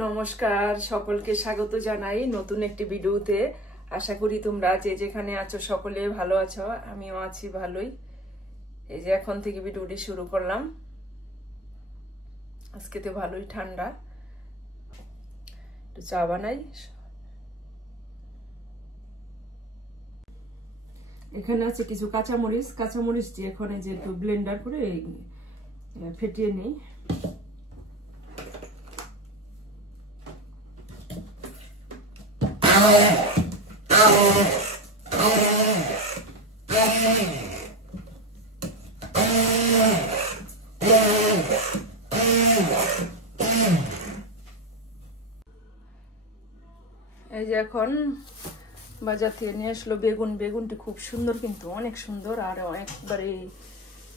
নমস্কার, সকলকে স্বাগত জানাই নতুন একটি ভিডিওতে। আশা করি তোমরা যে যেখানে আছো সকলে ভালো আছো, আমিও আছি ভালোই। এই যে এখন থেকে ভিডিওটি শুরু করলাম। আজকে তো ভালোই ঠান্ডা, একটু চা বানাই। এখানে আছে কিছু কাঁচামরিচ দিয়ে এখন এই যে একটু ব্লেন্ডার করে ফেটিয়ে নেই। এই যে এখন বাজার থেকে নিয়ে আসলো বেগুনটি খুব সুন্দর, কিন্তু অনেক সুন্দর আর একবারে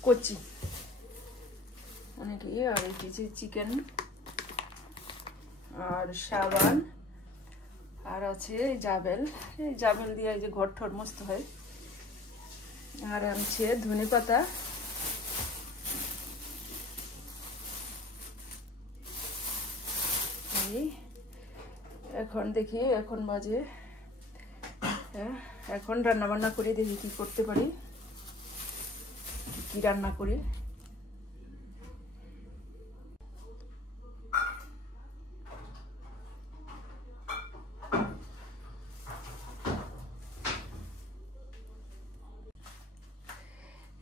কচি অনেক। আর এই যে চিকেন আর সাবান আর আছে জাবেল, এই জাবেল দিয়ে এই যে ঘর ঠর মস্ত হয়। আর আনছে ধনে পাতা, এখন দেখি এখন বাজে, এখন রান্না বান্না করে দেখি কি করতে পারি, কি রান্না করি।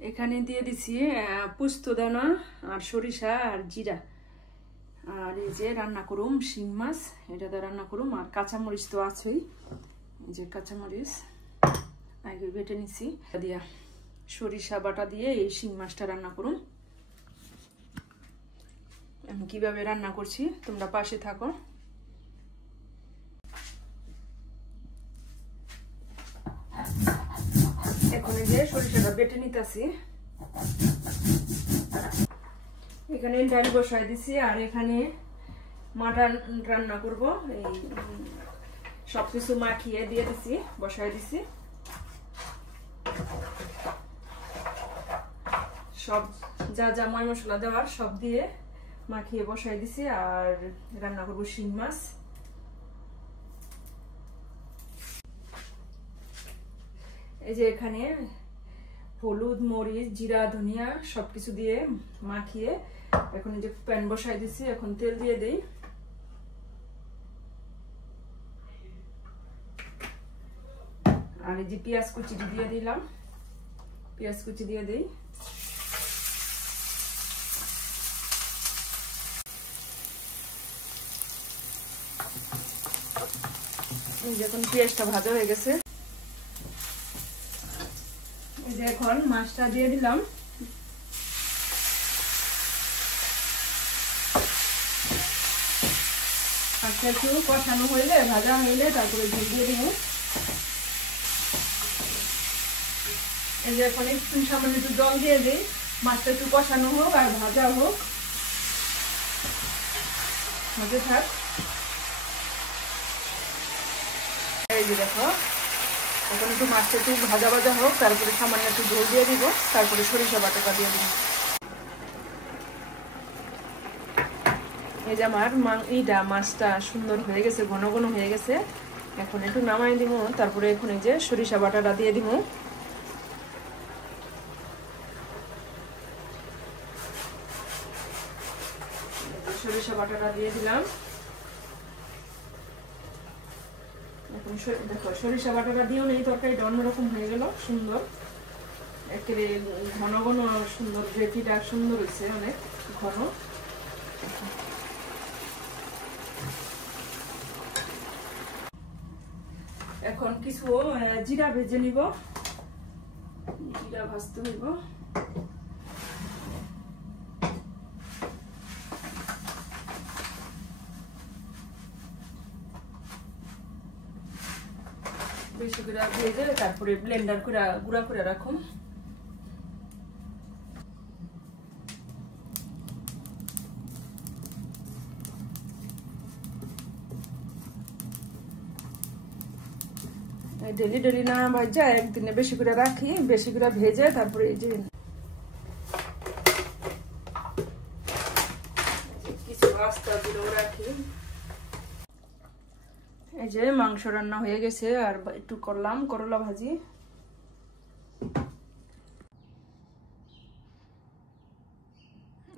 এখানে দিয়ে দিছি পোস্তদানা আর সরিষা আর জিরা। আর এই যে রান্না করুম শিং মাছ, এটা দিয়ে রান্না করুম। আর কাঁচামরিচ তো আছেই, এই যে কাঁচামরিচ আগে বেটে নিছি দিয়া সরিষা বাটা দিয়ে এই শিং মাছটা রান্না করুম। আমি কিভাবে রান্না করছি তোমরা পাশে থাকো। এখন এই যে সরিষাটা বেটে নিতেছি। এখানে ডাল বসাই দিছি আর এখানে মাটন রান্না করব। এই সবকিছু মাখিয়ে দিয়ে দিছি, বসাই দিছি। সব যা যা ময় মশলা দেওয়ার সব দিয়ে মাখিয়ে বসাই দিছি। আর রান্না করব শিং মাছ। এই যে এখানে হলুদ, মরিচ, জিরা, ধনিয়া সবকিছু দিয়ে মাখিয়ে এখন এই যে প্যান বসাই দিছি। এখন তেল দিয়ে দেই। আর এই যে পেঁয়াজ কুচি দিয়ে দিলাম, পেঁয়াজ কুচি দিয়ে দেই। এই যে এখন পেঁয়াজটা ভাজা হয়ে গেছে। এই যে এখন মাছটা দিয়ে দিলাম। মাছটা একটু কষানো হইলে, ভাজা হইলে তারপরে ঝোল দিয়ে দিব। এই যে এখন একটু সামান্য একটু জল দিয়ে দিই, মাছটা একটু কষানো হোক আর ভাজা হোক, হতে থাক। এই যে দেখো এখন একটু মাছটা একটু ভাজা ভাজা হোক, তারপরে সামান্য একটু ঝোল দিয়ে দিব, তারপরে সরিষা বাটাটা দিয়ে দিব। এই যে আমার মাছটা সুন্দর হয়ে গেছে, ঘন ঘন হয়ে গেছে। এখন একটু নামাই দিব, তারপরে এখন এই যে সরিষা বাটাটা দিয়ে দিব। সরিষা বাটাটা দিয়ে দিলাম। এখন দেখো সরিষা বাটাটা দিয়েও নেই, তরকারিটা অন্যরকম হয়ে গেল, সুন্দর একেবারে ঘন ঘন সুন্দর, গ্রেভিটা সুন্দর হয়েছে, অনেক ঘন। এখন কিছু জিরা ভেজে নিব, জিরা ভাজতে হইব। বেশি করে ভেজে তারপরে ব্লেন্ডার করে গুঁড়া করে রাখুন। ডেলি ডেলি না ভাজা, একদিনে বেশি করে রাখি, বেশি করে ভেজে তারপরে এই যে কিছু আস্তা দিলেও রাখি। এই যে মাংস রান্না হয়ে গেছে, আর একটু করলাম করলা ভাজি।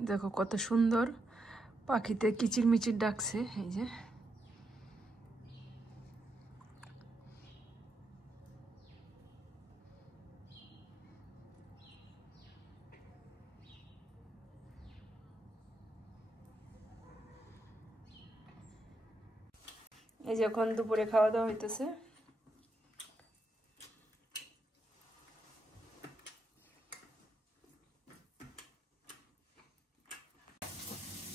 দেখো কত সুন্দর পাখিতে কিচির মিচির ডাকছে। এই যে এই যে এখন দুপুরে খাওয়া দাওয়া হইতেছে।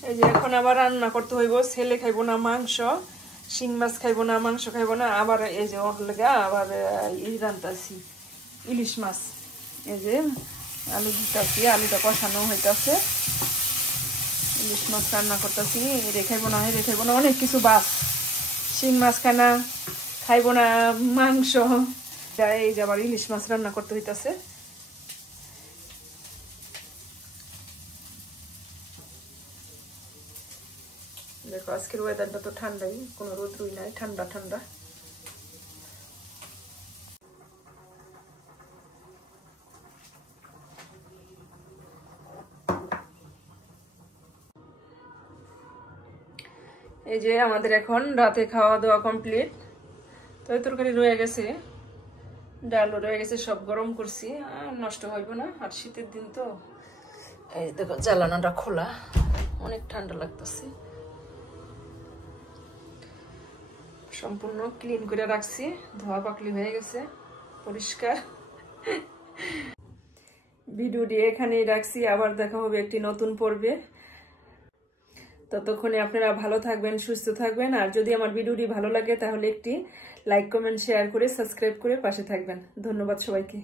এই যে এখন আবার রান্না করতে হইব। ছেলে খাইবো না মাংস, শিং মাছ খাইবো না, মাংস খাইবো না। আবার এই যে ওর লেগে আবার রান্তাছি ইলিশ মাছ। এই যে আলু দিতেছি, আলুটা কষানো হইতেছে, ইলিশ মাছ রান্না করতেছি। খাইবো না খাইবো না, অনেক কিছু বাস। শিং মাছ খানা খাইবো না, মাংস। এই যে আবার ইলিশ মাছ রান্না করতে হইতেছে। দেখো আজকের ওয়েদারটা তো ঠান্ডাই, কোনো রোদ্রুই নাই, ঠান্ডা ঠান্ডা। এই যে আমাদের এখন রাতে খাওয়া দাওয়া কমপ্লিট। তো তরকারি রয়ে গেছে, ডালও রয়ে গেছে, সব গরম করছি, আর নষ্ট হইব না। আর শীতের দিন তো। এই দেখো জ্বালানাটা খোলা, অনেক ঠান্ডা লাগতেছে। সম্পূর্ণ ক্লিন করে রাখছি, ধোয়া পাকলি হয়ে গেছে, পরিষ্কার। ভিডিওটি এখানেই রাখছি, আবার দেখা হবে একটি নতুন পর্বে। ততক্ষণে আপনারা ভালো থাকবেন, সুস্থ থাকবেন। আর যদি আমার ভিডিওটি ভালো লাগে তাহলে একটি লাইক, কমেন্ট, শেয়ার করে সাবস্ক্রাইব করে পাশে থাকবেন। ধন্যবাদ সবাইকে।